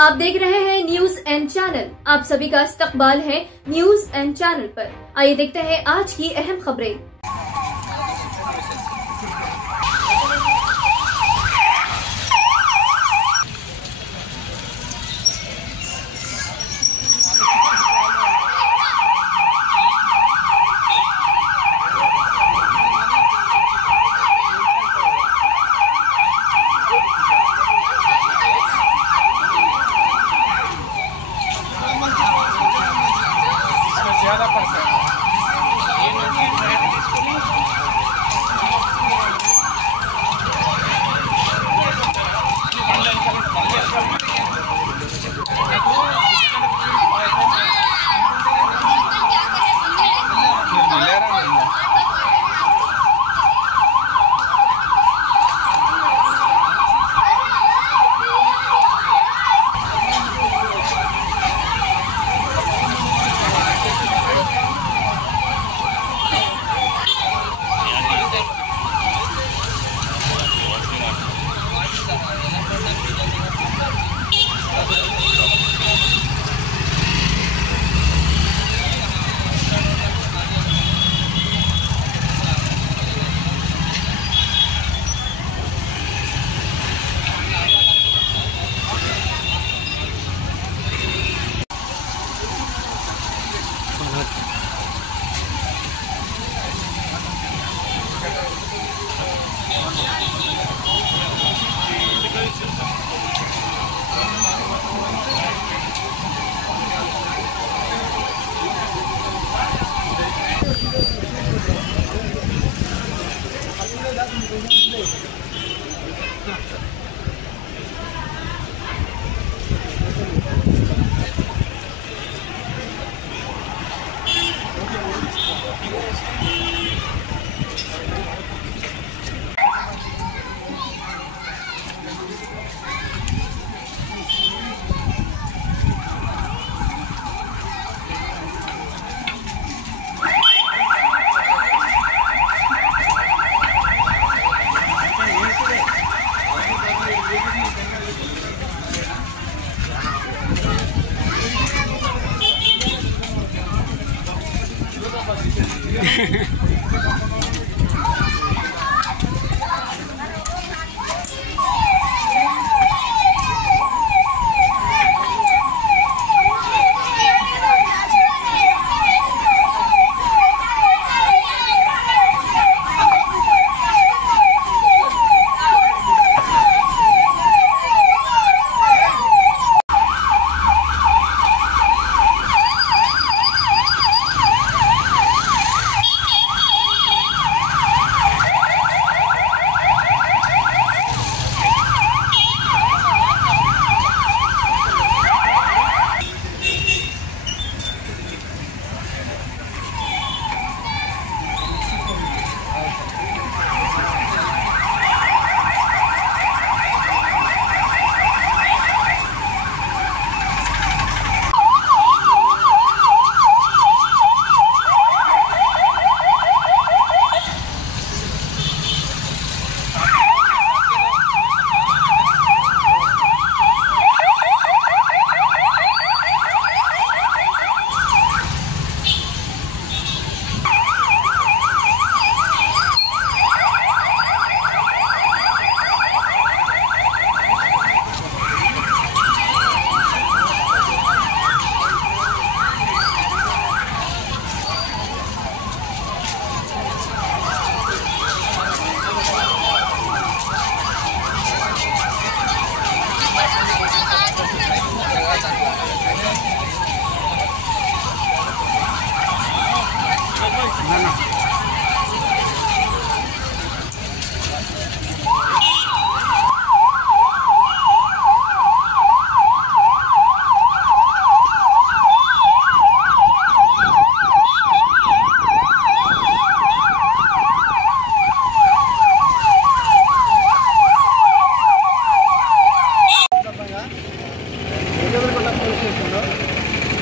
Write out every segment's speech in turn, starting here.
आप देख रहे हैं न्यूज एंड चैनल। आप सभी का इस्तकबाल है न्यूज एंड चैनल पर। आइए देखते हैं आज की अहम खबरें।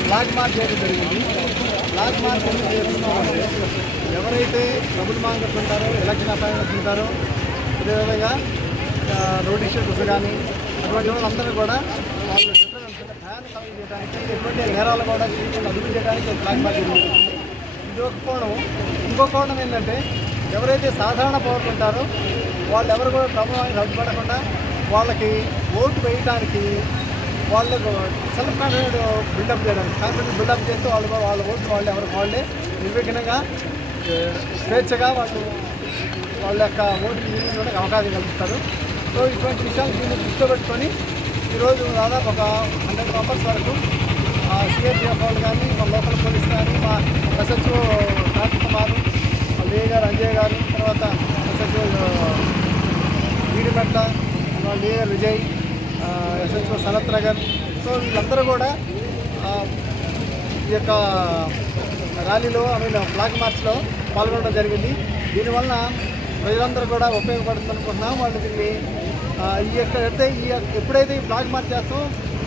ఫ్లాగ్ మార్చ్ చేయడం జరిగింది. ఫ్లాగ్ మార్చ్ ఎందుకు చేస్తున్నామంటే ఎవరైతే డబుల్ మార్కెట్ ఉంటారో, ఎలక్షన్ అపాయింట్మెంట్స్ ఉంటారో, అదేవిధంగా రోడ్ ఇష్యూస్ కానీ అటువంటి వాళ్ళందరూ కూడా వాళ్ళు ఎటువంటి నేరాలు కూడా చేయకుండా అదుపు చేయడానికి ఫ్లాగ్ మార్చ్ జరుగుతుంది. ఇది ఒక కోణం. ఇంకో కోణం ఏంటంటే ఎవరైతే సాధారణ పౌరులు ఉంటారో వాళ్ళు ఎవరు కూడా ప్రభుత్వానికి అడ్డుపడకుండా వాళ్ళకి ఓటు వేయడానికి వాళ్ళకు సెల్ఫ్ కాన్ఫిడెంట్ బిల్డప్ చేయడానికి కాన్ఫిడెంట్ బిల్డప్ చేస్తూ వాళ్ళ ఓటు వాళ్ళే నిర్విఘ్నంగా స్వేచ్ఛగా వాళ్ళ యొక్క ఓటు వినియోగించడానికి అవకాశం కల్పిస్తారు. సో ఇటువంటి విషయాలు దీన్ని దృష్టిలో పెట్టుకొని ఈరోజు దాదాపు ఒక 100 మెంబర్స్ వరకు సిఆర్పిఎఫ్ వాళ్ళు కానీ మా లోకల్ పోలీస్ కానీ మా ఎస్హెచ్ఓ కార్తిక్ కుమార్, లేఏ గారు అంజయ్ గారు, తర్వాత ఎస్హెచ్ఓ వీడిమెట్ల, లేఏ విజయ్, ఎస్హెచ్ఓ సనత్ నగర్. సో వీళ్ళందరూ కూడా ఈ యొక్క ర్యాలీలో ఫ్లాగ్ మార్చ్లో పాల్గొనడం జరిగింది. దీనివల్ల ప్రజలందరూ కూడా ఉపయోగపడుతుంది అనుకుంటున్నాం. వాళ్ళు దీన్ని ఎప్పుడైతే ఈ ఫ్లాగ్ మార్చ్ చేస్తామో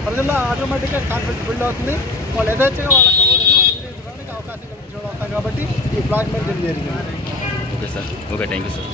ప్రజల్లో ఆటోమేటిక్గా కాన్ఫిడెన్స్ బిల్డ్ అవుతుంది. వాళ్ళు యథేచ్ఛగా వాళ్ళకి ఓటును వినియోగించడానికి అవకాశం కల్పించడం అవుతాం కాబట్టి ఈ ఫ్లాగ్ మార్చ్ జరిగింది. Okay sir. Okay, thank you sir.